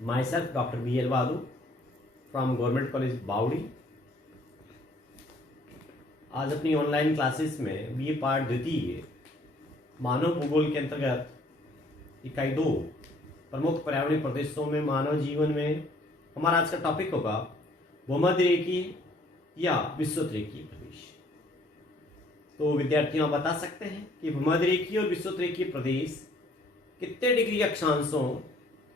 myself Dr. B.L. Vadu from Government College बावड़ी। आज अपनी ऑनलाइन क्लासेस में बीए पाठ द्वितीय मानव भूगोल के अंतर्गत इकाई 2 प्रमुख पर्यावरणीय प्रदेशों में मानव जीवन में हमारा आज का टॉपिक होगा भूमध्यरेखीय या विषुवतरेखीय प्रदेश। तो विद्यार्थियों, आप बता सकते हैं कि भूमध्यरेखीय और विषुवतरेखीय प्रदेश कितने डिग्री अक्षांशों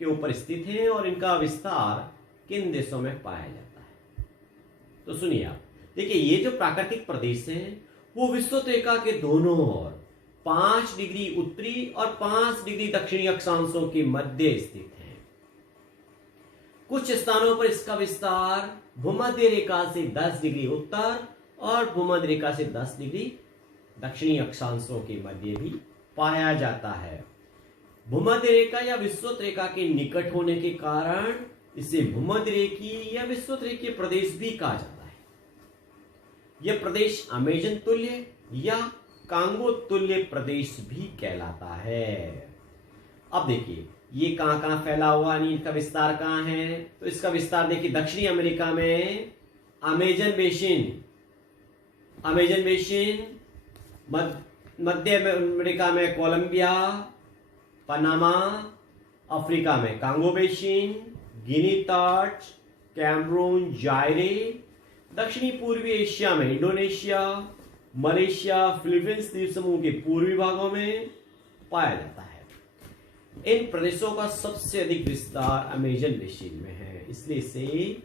के ऊपर स्थित हैं और इनका विस्तार किन देशों में पाया जाता है। तो सुनिए आप, देखिए ये जो प्राकृतिक प्रदेश हैं वो विषुवतरेखा के दोनों ओर 5 डिग्री उत्तरी और 5 डिग्री दक्षिणी अक्षांशों के मध्य स्थित हैं। कुछ स्थानों पर इसका विस्तार भूमध्य रेखा से 10 डिग्री उत्तर और भूमध्य रेखा से 10 डिग्री दक्षिणी अक्षांशों के मध्य भी पाया जाता है। भूमध्य रेखा या विषुवत रेखा के निकट होने के कारण इसे भूमध्यरेखीय या विषुवतरेखीय प्रदेश भी कहा जाता है। यह प्रदेश अमेजन तुल्य या कांगो तुल्य प्रदेश भी कहलाता है। अब देखिए ये कहां फैला हुआ, यानी इनका विस्तार कहां है। तो इसका विस्तार देखिए दक्षिणी अमेरिका में अमेजन बेसिन, मध्य अमेरिका में कोलंबिया, पनामा, अफ्रीका में कांगो बेसिन, गिनी तट, कैमरून, जायरे, दक्षिणी पूर्वी एशिया में इंडोनेशिया, मलेशिया, फिलीपींस द्वीप समूह के पूर्वी भागों में पाया जाता है। इन प्रदेशों का सबसे अधिक विस्तार अमेजन बेसिन में है, इसलिए इसे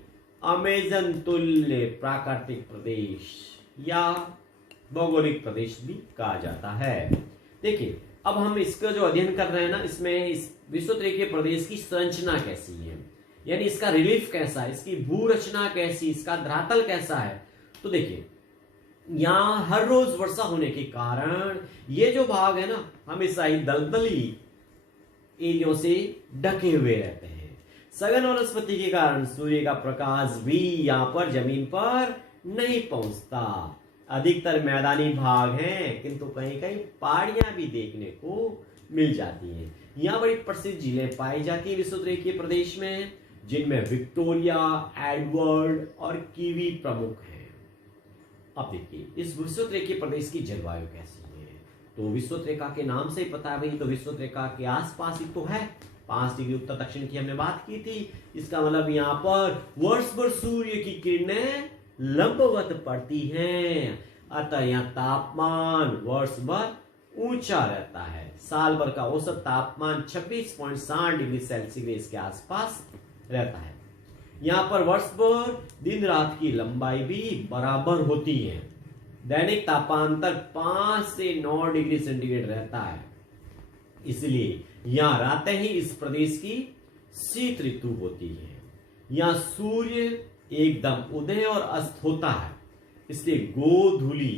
अमेजन तुल्य प्राकृतिक प्रदेश या भौगोलिक प्रदेश भी कहा जाता है। देखिए अब हम इसका जो अध्ययन कर रहे हैं ना, इसमें इस विषुवतरेखीय प्रदेश की संरचना कैसी है, यानी इसका रिलीफ कैसा है, इसकी भू रचना कैसी, इसका धरातल कैसा है। तो देखिए यहाँ हर रोज वर्षा होने के कारण ये जो भाग है ना हमेशा ही दलदली एरियो से ढके हुए रहते हैं। सघन वनस्पति के कारण सूर्य का प्रकाश भी यहाँ पर जमीन पर नहीं पहुंचता। अधिकतर मैदानी भाग हैं, किंतु कहीं कहीं पहाड़ियां भी देखने को मिल जाती हैं। यहाँ बड़ी प्रसिद्ध झीलें पाई जाती है विषुवतरेखीय प्रदेश में, जिनमें विक्टोरिया, एडवर्ड और कीवी प्रमुख हैं। अब देखिए इस विषुवतरेखीय प्रदेश की जलवायु कैसी है। तो विषुवतरेखा के नाम से ही पता है भाई, तो विषुवतरेखा के आसपास ही तो है। 5 डिग्री उत्तर दक्षिण की हमने बात की थी। इसका मतलब यहाँ पर वर्ष भर सूर्य की किरणें लंबवत पड़ती हैं, अतः यहाँ तापमान वर्ष भर ऊंचा रहता है। साल भर का औसत तापमान 26.60 डिग्री सेल्सियस के आसपास रहता है। यहाँ पर वर्ष भर दिन रात की लंबाई भी बराबर होती है। दैनिक तापांतर 5 से 9 डिग्री सेंटीग्रेड रहता है, इसलिए यहाँ रातें ही इस प्रदेश की शीत ऋतु होती है। यहाँ सूर्य एकदम उदय और अस्त होता है, इसलिए गोधूली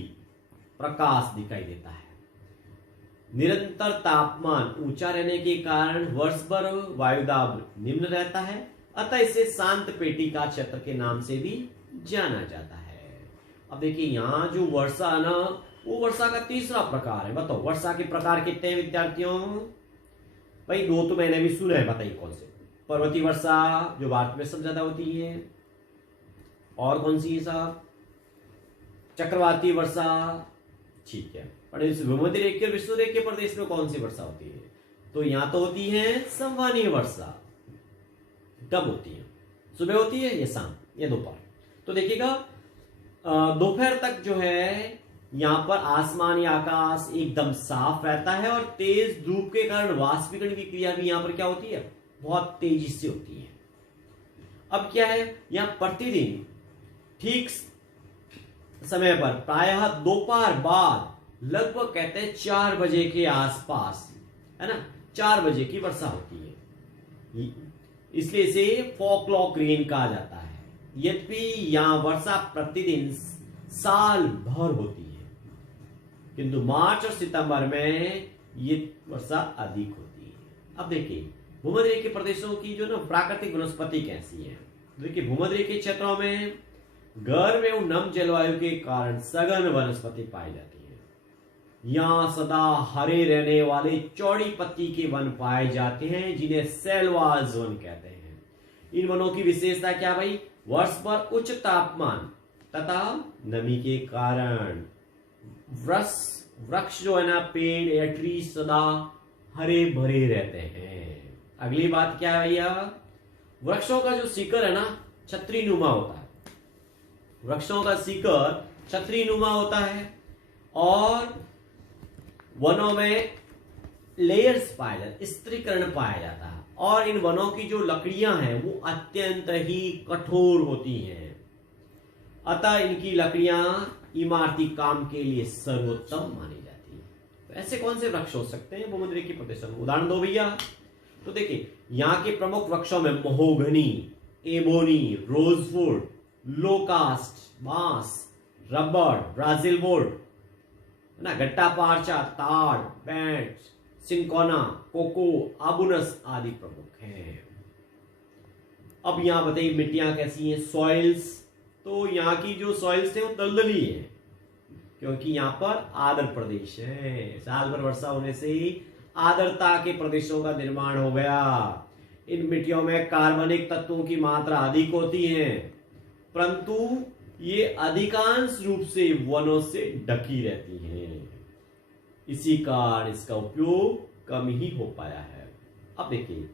प्रकाश दिखाई देता है। निरंतर तापमान ऊंचा रहने के कारण वर्ष भर वायुदाब निम्न रहता है, अतः इसे शांत पेटी का क्षेत्र के नाम से भी जाना जाता है। अब देखिए यहाँ जो वर्षा है ना, वो वर्षा का तीसरा प्रकार है। बताओ वर्षा के प्रकार कितने हैं विद्यार्थियों? भाई 2 तो मैंने भी सुने हैं, बताइए कौन से। पर्वतीय वर्षा जो भारत में सबसे ज्यादा होती है, और कौन सी साहब? चक्रवाती वर्षा, ठीक है। पर इस भूमध्यरेखीय और विषुवतरेखीय प्रदेश में कौन सी वर्षा होती है? तो यहां तो होती है संवहनीय वर्षा। कब होती है? सुबह होती है या शाम या दोपहर? तो देखिएगा दोपहर तक जो है यहाँ पर आसमान या आकाश एकदम साफ रहता है और तेज धूप के कारण वाष्पीकरण की क्रिया भी यहाँ पर क्या होती है? बहुत तेजी से होती है। अब क्या है, यहाँ प्रतिदिन ठीक समय पर प्रायः दोपहर बाद लगभग कहते हैं 4 बजे के आसपास, है ना, 4 बजे की वर्षा होती है, इसलिए इसे फॉकलॉक रेन कहा जाता है। यद्यपि यहाँ वर्षा प्रतिदिन साल भर होती है, किंतु मार्च और सितंबर में ये वर्षा अधिक होती है। अब देखिए भूमध्यरेखीय प्रदेशों की जो ना प्राकृतिक वनस्पति कैसी है। देखिए भूमध्यरेखीय क्षेत्रों में गर्म एवं नम जलवायु के कारण सघन वनस्पति पाई जाती है। यहाँ सदा हरे रहने वाले चौड़ी पत्ती के वन पाए जाते हैं, जिन्हें सेल्वाज वन कहते हैं। इन वनों की विशेषता क्या भाई? वर्ष भर उच्च तापमान तथा नमी के कारण वृक्ष जो है ना, पेड़ या ट्री सदा हरे भरे रहते हैं। अगली बात क्या है भैया? वृक्षों का जो शिखर है ना, छतरी नुमा होता है। वृक्षों का शिखर छतरी नुमा होता है और वनों में लेयर्स पाया जाता है, स्तरीकरण पाया जाता है और इन वनों की जो लकड़ियां हैं वो अत्यंत ही कठोर होती हैं। अतः इनकी लकड़ियां इमारती काम के लिए सर्वोत्तम मानी जाती है। तो ऐसे कौन से वृक्ष हो सकते हैं भूमध्य प्रदेशों में? उदाहरण दो भैया। तो देखिए, यहाँ के प्रमुख वृक्षों में महोगनी, एबोनी, रोजवुड, लोकास्ट, बांस, रबर, ब्राजील वुड, ना, गट्टा पार्चा, ताड़, बैंड, सिंकोना, कोको, आबुनस आदि प्रमुख हैं। अब यहां बताइए मिट्टियां कैसी हैं? सॉइल्स, तो यहाँ की जो सॉइल्स थे वो दलदली है क्योंकि यहाँ पर आर्द्र प्रदेश है। साल भर वर्षा होने से ही आर्द्रता के प्रदेशों का निर्माण हो गया। इन मिट्टियों में कार्बनिक तत्वों की मात्रा अधिक होती है, परंतु ये अधिकांश रूप से वनों से ढकी रहती हैं। इसी कारण इसका उपयोग कम ही हो पाया है। अब देखिए,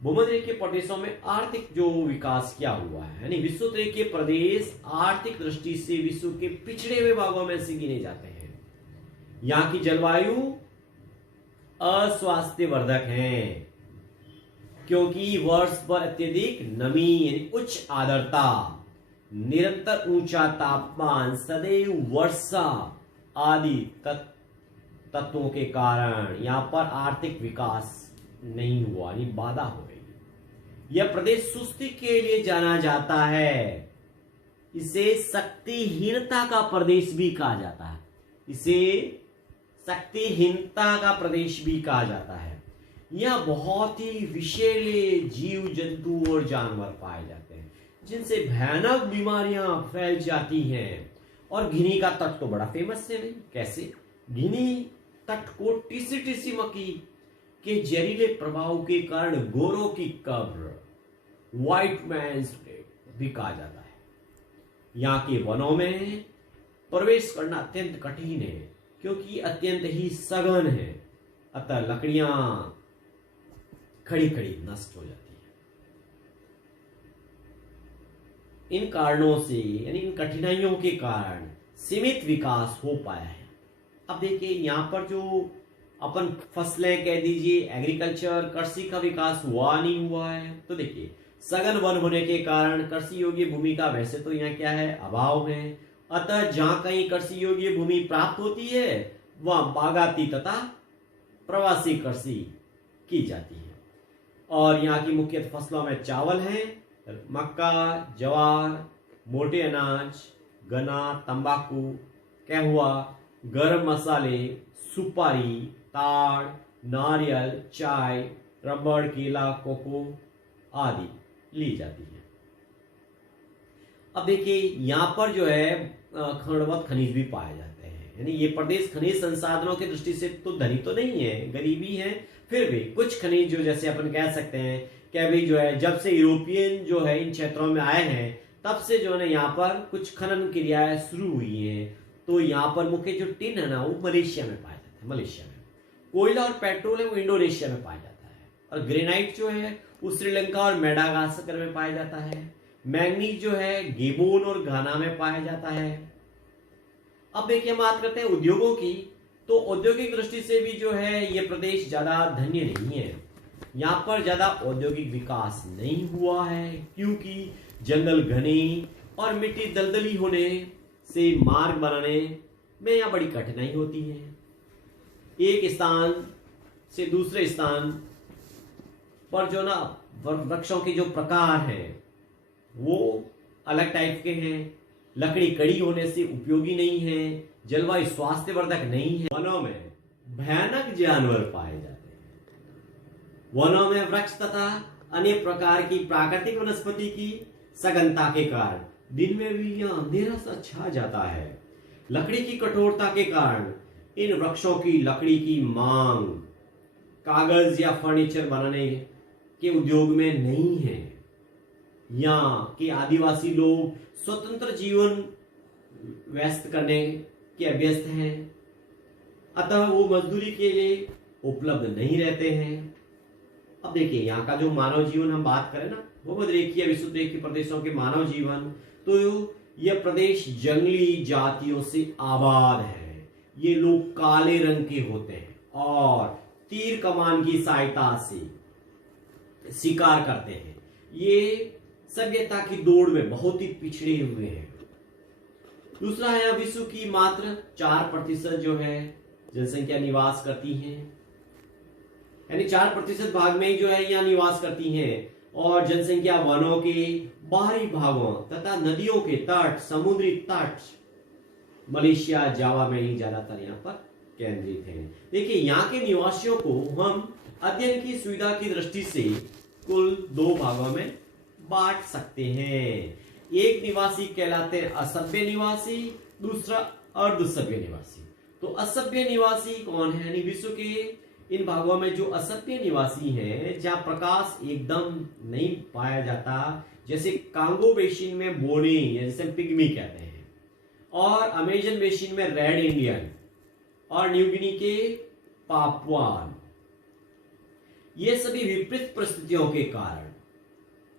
भूमध्य प्रदेशों में आर्थिक जो विकास क्या हुआ है, यानी विश्वोत्तरी के प्रदेश आर्थिक दृष्टि से विश्व के पिछड़े हुए भागों में से गिने जाते हैं। यहाँ की जलवायु अस्वास्थ्यवर्धक है क्योंकि वर्ष भर अत्यधिक नमी यानी उच्च आर्द्रता, निरंतर ऊंचा तापमान, सदैव वर्षा आदि तत्वों के कारण यहाँ पर आर्थिक विकास नहीं हुआ, यानी बाधा हो गई। यह प्रदेश सुस्ती के लिए जाना जाता है। इसे शक्तिहीनता का प्रदेश भी कहा जाता है। इसे शक्तिहीनता का प्रदेश भी कहा जाता है। यह बहुत ही विषैले जीव जंतु और जानवर पाए जाते हैं जिनसे भयानक बीमारियां फैल जाती हैं। और गिनी का तट तो बड़ा फेमस है नहीं? कैसे? गिनी तट को टीसी मक्खी के जहरीले प्रभाव के कारण गोरों की कब्र, व्हाइट मैन्स प्लेट भी कहा जाता है। यहाँ के वनों में प्रवेश करना अत्यंत कठिन है क्योंकि अत्यंत ही सघन है, अतः लकड़ियां खड़ी खड़ी नष्ट हो जाती है। इन कारणों से, यानी इन कठिनाइयों के कारण सीमित विकास हो पाया है। अब देखिए, यहाँ पर जो अपन फसलें कह दीजिए, एग्रीकल्चर, कृषि का विकास हुआ नहीं हुआ है। तो देखिए, सघन वन होने के कारण कृषि योग्य भूमि का वैसे तो यहाँ क्या है? अभाव है। अतः जहां कहीं कृषि योग्य भूमि प्राप्त होती है वहां बागाती तथा प्रवासी कृषि की जाती है। और यहाँ की मुख्य फसलों में चावल है, मक्का, ज्वार, मोटे अनाज, गन्ना, तंबाकू, कहवा, गरम मसाले, सुपारी, ताड़, नारियल, चाय, रबड़, केला, कोको आदि ली जाती है। अब देखिए, यहाँ पर जो है खंडवत खनिज भी पाए जाते हैं, यानी ये प्रदेश खनिज संसाधनों की दृष्टि से तो धनी तो नहीं है, गरीबी है, फिर भी कुछ खनिज जो जैसे अपन कह सकते हैं कि अभी जो है जब से यूरोपियन जो है इन क्षेत्रों में आए हैं तब से जो है ना यहाँ पर कुछ खनन क्रियाएं शुरू हुई हैं। तो यहाँ पर मुख्य जो टिन है ना वो मलेशिया में पाया जाता है। मलेशिया में कोयला और पेट्रोल है वो इंडोनेशिया में पाया जाता है। और ग्रेनाइट जो है वो श्रीलंका और मेडागास्कर में पाया जाता है। मैंगनीज जो है गेबोन और घाना में पाया जाता है। अब देखिए, हम बात करते हैं उद्योगों की। तो औद्योगिक दृष्टि से भी जो है ये प्रदेश ज्यादा धन्य नहीं है। यहाँ पर ज्यादा औद्योगिक विकास नहीं हुआ है क्योंकि जंगल घने और मिट्टी दलदली होने से मार्ग बनाने में यहाँ बड़ी कठिनाई होती है। एक स्थान से दूसरे स्थान पर जो ना वृक्षों के जो प्रकार हैं वो अलग टाइप के हैं। लकड़ी कड़ी होने से उपयोगी नहीं है। जलवायु स्वास्थ्यवर्धक नहीं है। वनों में भयानक जानवर पाए जाते हैं। वनों में वृक्ष तथा अन्य प्रकार की प्राकृतिक वनस्पति की सघनता के कारण दिन में भी यह अंधेरा सा छा जाता है। लकड़ी की कठोरता के कारण इन वृक्षों की लकड़ी की मांग कागज या फर्नीचर बनाने के उद्योग में नहीं है। यहाँ के आदिवासी लोग स्वतंत्र जीवन व्यस्त करने के अभ्यस्त हैं, अतः वो मजदूरी के लिए उपलब्ध नहीं रहते हैं। अब देखिए यहाँ का जो मानव जीवन हम बात करें ना, भूमध्यरेखीय विषुवत रेखीय प्रदेशों के मानव जीवन, तो यह प्रदेश जंगली जातियों से आबाद है। ये लोग काले रंग के होते हैं और तीर कमान की सहायता से शिकार करते हैं। ये सभ्यता की दौड़ में बहुत ही पिछड़े हुए हैं। दूसरा है, विश्व की मात्र 4% जो है जनसंख्या निवास करती है, यानी 4% भाग में ही जो है यहाँ निवास करती हैं, और जनसंख्या वनों के बाहरी भागों तथा नदियों के तट, समुद्री तट, मलेशिया, जावा में ही ज्यादातर यहाँ पर केंद्रित है। देखिए यहाँ के निवासियों को हम अध्ययन की सुविधा की दृष्टि से कुल 2 भागों में बांट सकते हैं। एक निवासी कहलाते हैं असभ्य निवासी, दूसरा अर्धसभ्य निवासी। तो असभ्य निवासी कौन है? यानी विश्व के इन भागों में जो असभ्य निवासी हैं, जहां प्रकाश एकदम नहीं पाया जाता, जैसे कांगो बेसिन में बोनी या जिसे पिग्मी कहते हैं, और अमेजन बेसिन में रेड इंडियन, और न्यू गिनी के पापुआन, ये सभी विपरीत परिस्थितियों के कारण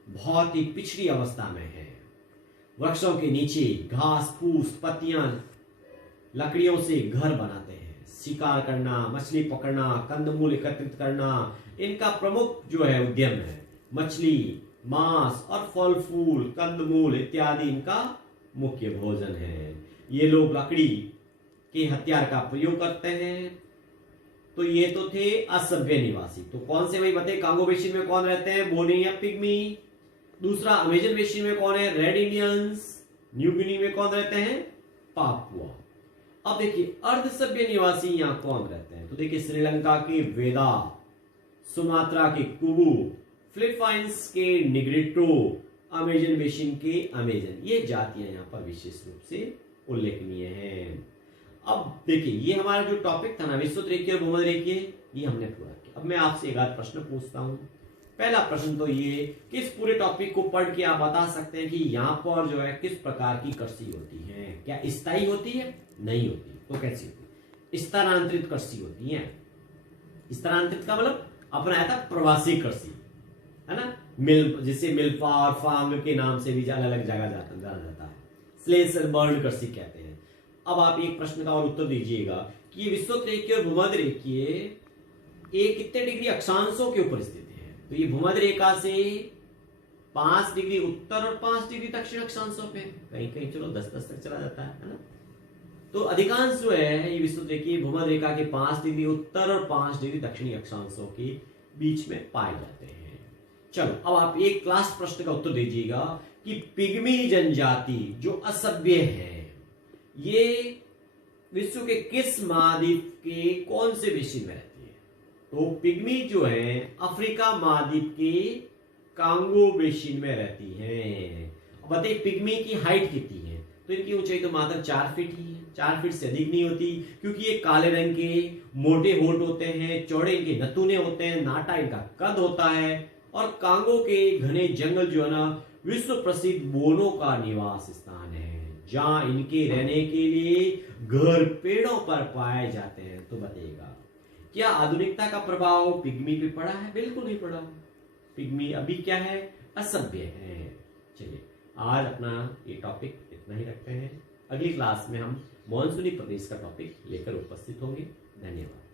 बहुत ही पिछड़ी अवस्था में है। वृक्षों के नीचे घास फूस, पत्तियां, लकड़ियों से घर बनाते हैं। शिकार करना, मछली पकड़ना, कंदमूल एकत्रित करना इनका प्रमुख जो है उद्यम है। मछली, मांस और फल फूल, कंदमूल इत्यादि इनका मुख्य भोजन है। ये लोग लकड़ी के हथियार का प्रयोग करते हैं। तो ये तो थे असभ्य निवासी। तो कौन से भाई बताए? कांगो बेसिन में कौन रहते हैं? बोनी या पिग्मी। दूसरा, अमेजन बेसिन में कौन है? Red Indians. न्यू गिनी में कौन रहते हैं? पापुआ। अब देखिए अर्धसभ्य निवासी यहाँ कौन रहते हैं? तो देखिए श्रीलंका के वेदा, सुमात्रा के कुबू, फिलीपाइंस के निग्रिटो, अमेजन बेसिन के अमेजन, ये जातियां यहाँ पर विशेष रूप से उल्लेखनीय हैं। अब देखिए ये हमारा जो टॉपिक था ना, विषुवत रेखीय और भूमध्य रेखीय, ये हमने पूरा किया। अब मैं आपसे एक आध प्रश्न पूछता हूँ। पहला प्रश्न तो ये कि इस पूरे टॉपिक को पढ़ के आप बता सकते हैं कि यहाँ पर जो है किस प्रकार की कृषि होती है? क्या स्थायी होती है? नहीं होती। तो कैसी होती? स्थानांतरित कृषि होती है। स्थानांतरित का मतलब अपना आता प्रवासी कृषि, है ना, जिसे मिल्पा और फार्म के नाम से भी अलग अलग जगह जाना जाता है। स्लेश बर्ड कृषि कहते हैं। अब आप एक प्रश्न का और उत्तर दीजिएगा कि ये विषुवत रेखीय और भूमध्य रेखीय ये कितने डिग्री अक्षांशों के ऊपर स्थित है? तो ये भूमध्य रेखा से 5 डिग्री उत्तर और 5 डिग्री दक्षिण अक्षांशों पे, कहीं कहीं चलो 10-10 तक चला जाता है ना। तो अधिकांश जो है ये विषुवत रेखीय भूमध्य रेखा के 5 डिग्री उत्तर और 5 डिग्री दक्षिणी अक्षांशों के बीच में पाए जाते हैं। चलो अब आप एक लास्ट प्रश्न का उत्तर दीजिएगा कि पिग्मी जनजाति जो असभ्य है, ये विश्व के किस महाद्वीप के कौन से बेसिन में रहती है? तो पिग्मी जो है अफ्रीका महाद्वीप के कांगो बेसिन में रहती है। बताइए पिग्मी की हाइट कितनी है? तो इनकी ऊंचाई तो मात्र 4 फीट ही है, 4 फीट से अधिक नहीं होती, क्योंकि ये काले रंग के मोटे होठ होते हैं, चौड़े इनके नथुने होते हैं, नाटा इनका कद होता है, और कांगो के घने जंगल जो है ना विश्व प्रसिद्ध बोनो का निवास स्थान है, जहां इनके रहने के लिए घर पेड़ों पर पाए जाते हैं। तो बताइएगा क्या आधुनिकता का प्रभाव पिग्मी पे पड़ा है? बिल्कुल नहीं पड़ा। पिग्मी अभी क्या है? असभ्य है। चलिए आज अपना ये टॉपिक इतना ही रखते हैं। अगली क्लास में हम मॉनसूनी प्रदेश का टॉपिक लेकर उपस्थित होंगे। धन्यवाद।